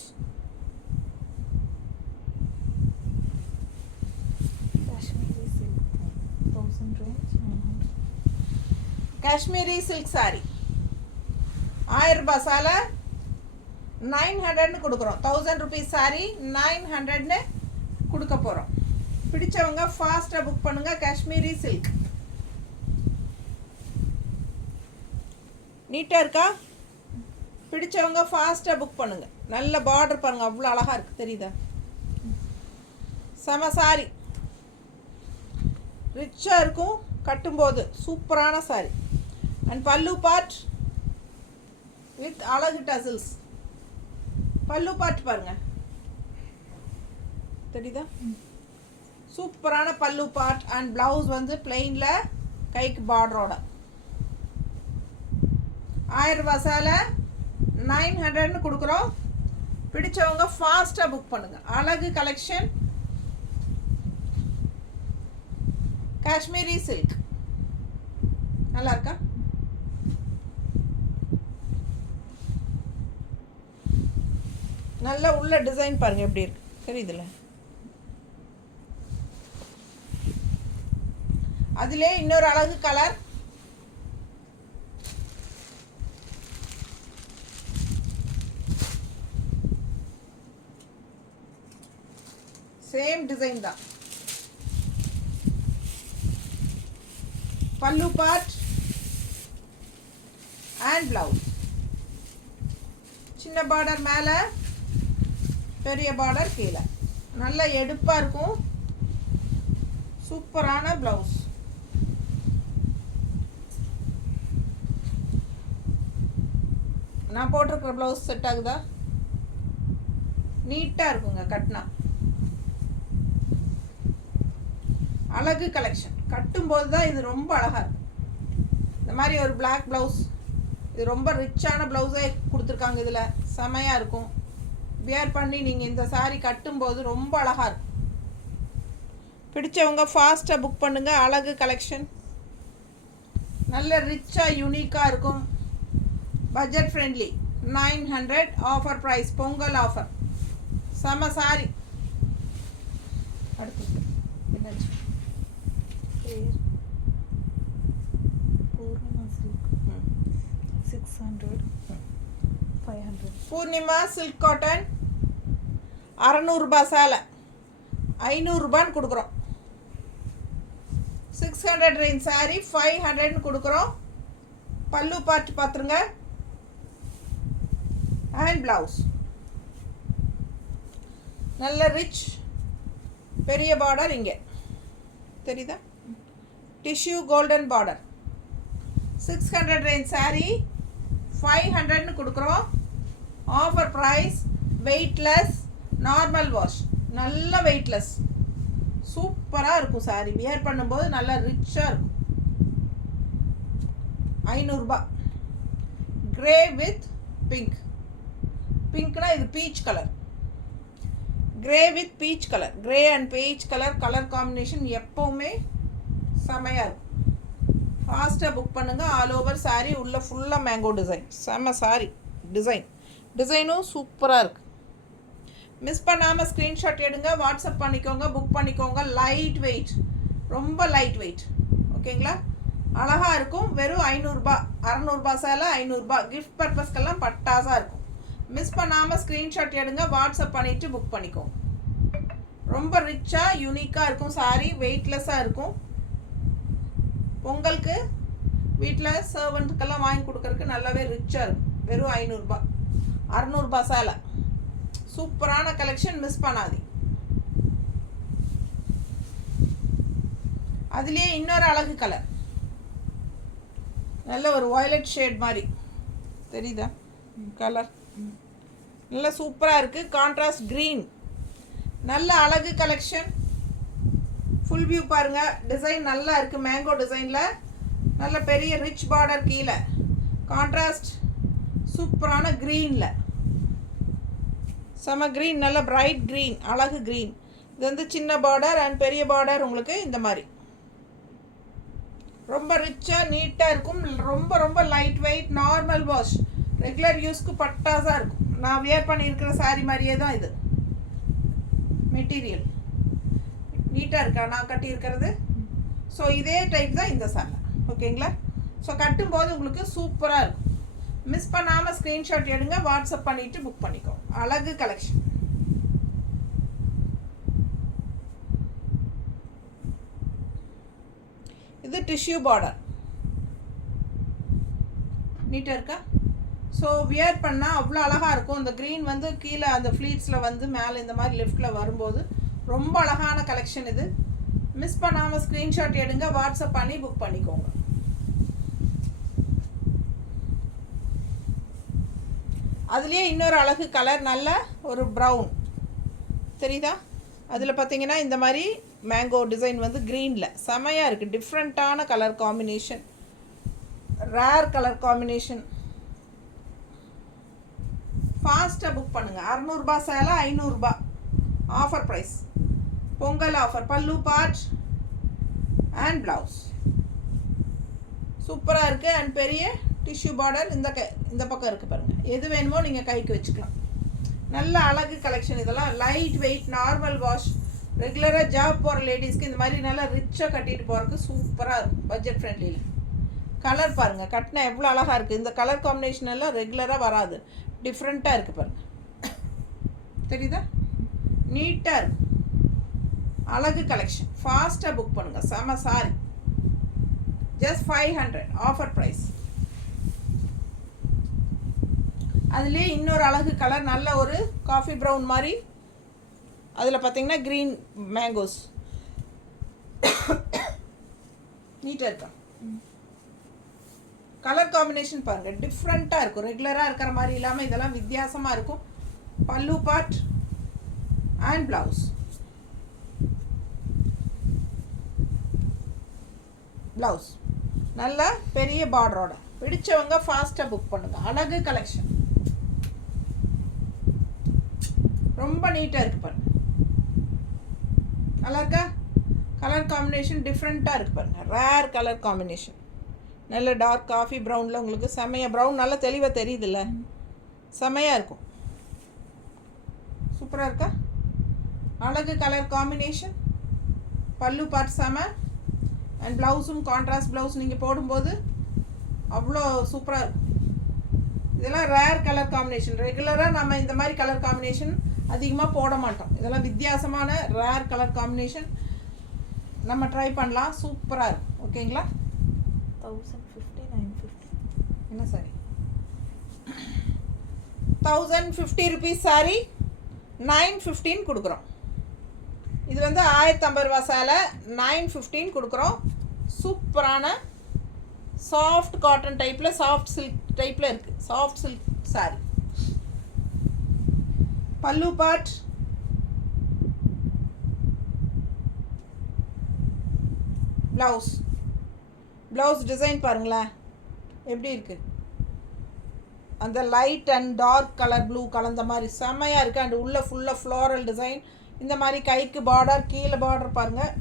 Kashmiri silk sorry 1000 ரூபாய் சாலை 900ன்னு கொடுக்குறோம். 1000 rupees சாரி 900ன்னு கொடுக்க போகிறோம். பிடிச்சவங்க ஃபாஸ்ட்டாக புக் பண்ணுங்க. காஷ்மீரி சில்க் நீட்டாக இருக்கா, பிடிச்சவங்க ஃபாஸ்ட்டாக புக் பண்ணுங்க. நல்ல பார்டர் பாருங்க, அவ்வளோ அழகாக இருக்குது, தெரியுதா. செம சாரி, ரிச்சாக இருக்கும் கட்டும்போது, சூப்பரான சாரி. அண்ட் பல்லு பார்ட் வித் அழகு டசில்ஸ். பல்லு பார்ட் பாருங்க, தெரியுதா, சூப்பரான பல்லு பார்ட். அண்ட் பிளவுஸ் வந்து பிளெயினில் கைக்கு பார்டரோட. 1000 ரூபாய் சேலை 900ன்னு கொடுக்குறோம். பிடிச்சவங்க ஃபாஸ்ட்டாக புக் பண்ணுங்க. அழகு கலெக்ஷன், காஷ்மீரி சில்க் நல்லா இருக்கா. நல்ல உள்ள டிசைன் பாருங்க எப்படி இருக்கு, தெரியுதுல்ல. அதிலே இன்னொரு அழகு கலர், சேம் டிசைன் தான். பல்லு பார்ட் அண்ட் பிளவுஸ், சின்ன பார்டர் மேலே, பெரிய பார்டர் கீழே, நல்ல எடுப்பாக இருக்கும். சூப்பரான பிளவுஸ். நான் போட்டிருக்கிற பிளவுஸ் செட் ஆகுதா, நீட்டாக இருக்குங்க கட்டினா. அழகு கலெக்ஷன், கட்டும்போது தான் இது ரொம்ப அழகாக இருக்கும். இந்த மாதிரி ஒரு பிளாக் ப்ளவுஸ், இது ரொம்ப ரிச்சான ப்ளவுஸே கொடுத்துருக்காங்க. இதில் செமையாக இருக்கும். வியர் பண்ணி நீங்கள் இந்த சாரீ கட்டும்போது ரொம்ப அழகாக இருக்கும். பிடிச்சவங்க ஃபாஸ்ட்டாக புக் பண்ணுங்கள். அழகு கலெக்ஷன் நல்ல ரிச்சாக யூனிக்காக இருக்கும். Budget friendly 900 offer price, Pongal offer. செம சாரி. அடுத்து என்னாச்சு? 600 500 பூர்ணிமா சில்க் காட்டன் 600 ரூபாய் சேலை 500 ரூபான்னு கொடுக்குறோம். 600 ரேஞ்ச் saree 500ன்னு கொடுக்குறோம். பல்லு பார்த்து பார்த்துருங்க. அண்ட் ப்ளவுஸ் நல்ல ரிச் பெரிய பார்டர். இங்கே தெரியுதா? Tissue golden border. 600 range saree 500ன்னு கொடுக்குறோம். Offer price. Weightless normal wash. நல்ல வெயிட்லெஸ் சூப்பராக இருக்கும் saree. வியர் பண்ணும்போது நல்லா ரிச்சாக இருக்கும். 500 ரூபாய். Grey with pink. பிங்க்னா இது peach colour. Grey with peach colour. Grey and peach colour colour combination எப்போவுமே செமையாக இருக்கும். ஃபாஸ்ட்டாக புக் பண்ணுங்கள். ஆல் ஓவர் saree உள்ள ஃபுல்லாக மேங்கோ டிசைன். செம்ம saree டிசைனும் சூப்பராக இருக்குது. மிஸ் பண்ணாமல் ஸ்க்ரீன்ஷாட் எடுங்க. வாட்ஸ்அப் பண்ணிக்கோங்க. புக் பண்ணிக்கோங்க. லைட் வெயிட், ரொம்ப லைட் வெயிட். ஓகேங்களா? அழகாக இருக்கும். வெறும் 500 ரூபாய். 600 ரூபாய் சேலை 500 ரூபாய். கிஃப்ட் பர்பஸ்க்கெல்லாம் பட்டாசாக இருக்கும். மிஸ் பண்ணாமல் ஸ்க்ரீன்ஷாட் எடுங்க. வாட்ஸ்அப் பண்ணிவிட்டு புக் பண்ணிக்கோங்க. ரொம்ப ரிச்சாக யூனிக்காக இருக்கும் saree. வெயிட்லெஸ்ஸாக இருக்கும். பொங்கலுக்கு வீட்டில் சர்வெண்ட்டுக்கெல்லாம் வாங்கி கொடுக்கறதுக்கு நல்லாவே ரிச்சாக இருக்கும். வெறும் 500 ரூபாய். 600 ரூபாய் சேலை. சூப்பரான கலெக்ஷன். மிஸ் பண்ணாதீங்க. அதுலேயே இன்னொரு அழகு கலர். நல்ல ஒரு வயலட் ஷேட் மாதிரி தெரியுதா கலர்? நல்லா சூப்பராக இருக்குது. Contrast green. நல்ல அழகு கலெக்ஷன். ஃபுல் வியூ பாருங்கள். டிசைன் நல்லா இருக்குது. மேங்கோ டிசைனில் நல்ல பெரிய ரிச் பார்டர். கீழே கான்ட்ராஸ்ட் சூப்பரான க்ரீனில் செம க்ரீன். நல்ல பிரைட் க்ரீன். அழகு க்ரீன். இது வந்து சின்ன பார்டர் அண்ட் பெரிய பார்டர். உங்களுக்கு இந்த மாதிரி ரொம்ப ரிச்சாக நீட்டாக இருக்கும். ரொம்ப ரொம்ப light weight normal wash. Regular யூஸ்க்கு பட்டாசாக இருக்கும். நான் வியர் பண்ணியிருக்கிற saree மாதிரியே தான் இது. மெட்டீரியல் நீட்டாக இருக்கா நான் கட்டியிருக்கிறது? ஸோ இதே டைப் தான் இந்த சேலை. ஓகேங்களா? ஸோ கட்டும்போது உங்களுக்கு சூப்பராக இருக்கும். மிஸ் பண்ணாமல் ஸ்க்ரீன்ஷாட் எடுங்க. வாட்ஸ்அப் பண்ணிவிட்டு புக் பண்ணிக்கோங்க. அழகு கலெக்ஷன். இது டிஷ்யூ பார்டர். நீட்டாக இருக்கா? ஸோ வியர் பண்ணால் அவ்வளோ அழகாக இருக்கும். இந்த க்ரீன் வந்து கீழே அந்த ஃப்ளீட்ஸில் வந்து மேலே இந்த மாதிரி லெஃப்டில் வரும்போது ரொம்ப அழகான கலெக்ஷன் இது. மிஸ் பண்ணாமல் ஸ்க்ரீன்ஷாட் எடுங்க. வாட்ஸ்அப் பண்ணி புக் பண்ணிக்கோங்க. அதுலேயே இன்னொரு அழகு கலர். நல்ல ஒரு ப்ரௌன் தெரியுதா? அதில் பார்த்தீங்கன்னா இந்த மாதிரி மேங்கோ டிசைன் வந்து க்ரீனில் செமையாக இருக்குது. டிஃப்ரெண்ட்டான colour combination. Rare colour combination. ஃபாஸ்ட்டாக புக் பண்ணுங்கள். 600 ரூபாய் சேலை 500 ரூபாய். Offer price. பொங்கல் ஆஃபர். பல்லு பார்ட் அண்ட் ப்ளவுஸ் சூப்பராக இருக்குது. அண்ட் பெரிய டிஷ்யூ பார்டர் இந்த பக்கம் இருக்குது பாருங்கள். எது வேணுமோ நீங்கள் கைக்கு வச்சுக்கலாம். நல்ல அழகு கலெக்ஷன். இதெல்லாம் லைட் வெயிட் நார்மல் வாஷ். ரெகுலராக ஜாப் போகிற லேடிஸ்க்கு இந்த மாதிரி நல்லா ரிச்சாக கட்டிட்டு போகிறதுக்கு சூப்பராக இருக்கும். பட்ஜெட் ஃப்ரெண்ட்லியில். கலர் பாருங்கள். கட்டினா எவ்வளோ அழகாக இருக்குது. இந்த கலர் காம்பினேஷன் எல்லாம் ரெகுலராக வராது. டிஃப்ரெண்ட்டாக இருக்குது பாருங்கள். தெரியுதா? நீட்டாக இருக்கும். அழகு கலெக்ஷன். ஃபாஸ்ட்டாக புக் பண்ணுங்கள். செம சாரி. Just 500 offer price. அதுலேயே இன்னொரு அழகு கலர். நல்ல ஒரு காஃபி ப்ரௌன் மாதிரி. அதில் பார்த்தீங்கன்னா க்ரீன் மேங்கோஸ். நீட்டாக இருக்கா? கலர் காம்பினேஷன் பாருங்கள். டிஃப்ரெண்ட்டாக இருக்கும். ரெகுலராக இருக்கிற மாதிரி இல்லாமல் இதெல்லாம் வித்தியாசமாக இருக்கும். பல்லு பார்ட் அண்ட் ப்ளவுஸ். ப்ளவுஸ் நல்ல பெரிய பார்டரோட. பிடிச்சவங்க ஃபாஸ்ட்டாக புக் பண்ணுங்கள். அழகு கலெக்ஷன். ரொம்ப நீட்டாக இருக்குது பாருங்கள். நல்லா இருக்கா? கலர் காம்பினேஷன் டிஃப்ரெண்ட்டாக இருக்குது பாருங்கள். Rare colour combination. நல்ல டார்க் காஃபி ப்ரௌனில் உங்களுக்கு செமையாக ப்ரௌன் நல்லா தெளிவாக தெரியுதுல்ல? செமையாக இருக்கும். சூப்பராக இருக்கா? அழகு கலர் காம்பினேஷன். பல்லு பார்ட் செம. அண்ட் ப்ளவுஸும் கான்ட்ராஸ்ட் ப்ளவுஸ் நீங்கள் போடும்போது அவ்வளோ சூப்பராக இருக்கும். இதெல்லாம் ரேர் கலர் காம்பினேஷன். ரெகுலராக நம்ம இந்த மாதிரி கலர் காம்பினேஷன் அதிகமாக போட மாட்டோம். இதெல்லாம் வித்தியாசமான ரேர் கலர் காம்பினேஷன், நம்ம ட்ரை பண்ணலாம். சூப்பராக இருக்கும். ஓகேங்களா? 1050 950. என்ன சாரி? 1050 ருபீஸ் சாரி 915 கொடுக்குறோம். இது வந்து 1050 ரூபா சேலை 915 கொடுக்குறோம். சூப்பரான சாஃப்ட் காட்டன் டைப்பில், சாஃப்ட் சில்க் டைப்பில் இருக்குது. Soft silk saree. Pallu part, blouse. Blouse design பாருங்களேன் எப்படி இருக்குது. அந்த light and dark colour blue கலந்த மாதிரி செம்மையாக இருக்குது. அண்ட் உள்ள ஃபுல்லாக ஃப்ளோரல் டிசைன். இந்த மாதிரி கைக்கு பார்டர், கீழே பார்டர் பாருங்கள்,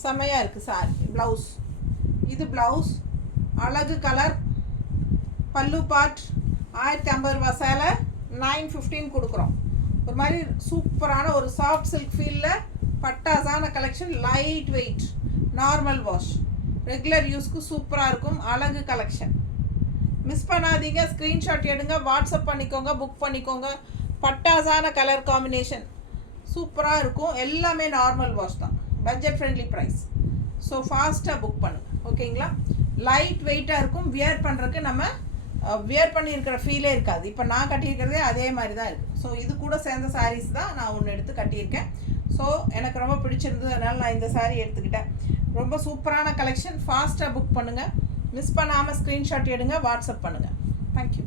செம்மையாக இருக்குது சாரி. ப்ளவுஸ், இது ப்ளவுஸ். அழகு கலர். பல்லு பார்ட் 1050 ரூபா சேலை 915 கொடுக்குறோம். ஒரு மாதிரி சூப்பரான ஒரு சாஃப்ட் சில்க் ஃபீலில் பட்டாசான collection. Light weight, normal wash, regular யூஸ்க்கு சூப்பராக இருக்கும். அழகு கலெக்ஷன். மிஸ் பண்ணாதீங்க. ஸ்க்ரீன்ஷாட் எடுங்க, வாட்ஸ்அப் பண்ணிக்கோங்க, புக் பண்ணிக்கோங்க. பட்டாசான கலர் காம்பினேஷன் சூப்பராக இருக்கும். எல்லாமே நார்மல் வாஷ் தான், பட்ஜெட் ஃப்ரெண்ட்லி ப்ரைஸ். ஸோ ஃபாஸ்ட்டாக புக் பண்ணுங்கள். ஓகேங்களா? லைட் வெயிட்டாக இருக்கும். வியர் பண்ணுறதுக்கு நம்ம வியர் பண்ணியிருக்கிற ஃபீலே இருக்காது. இப்போ நான் கட்டியிருக்கிறதே அதே மாதிரி தான் இருக்குது. ஸோ இது கூட சேர்ந்த சாரீஸ் தான் நான் ஒன்று எடுத்து கட்டியிருக்கேன். ஸோ எனக்கு ரொம்ப பிடிச்சிருந்தது, அதனால் நான் இந்த சாரீ எடுத்துக்கிட்டேன். ரொம்ப சூப்பரான கலெக்ஷன். ஃபாஸ்ட்டாக புக் பண்ணுங்கள். மிஸ் பண்ணாமல் ஸ்க்ரீன்ஷாட் எடுங்க, வாட்ஸ்அப் பண்ணுங்கள். தேங்க்யூ.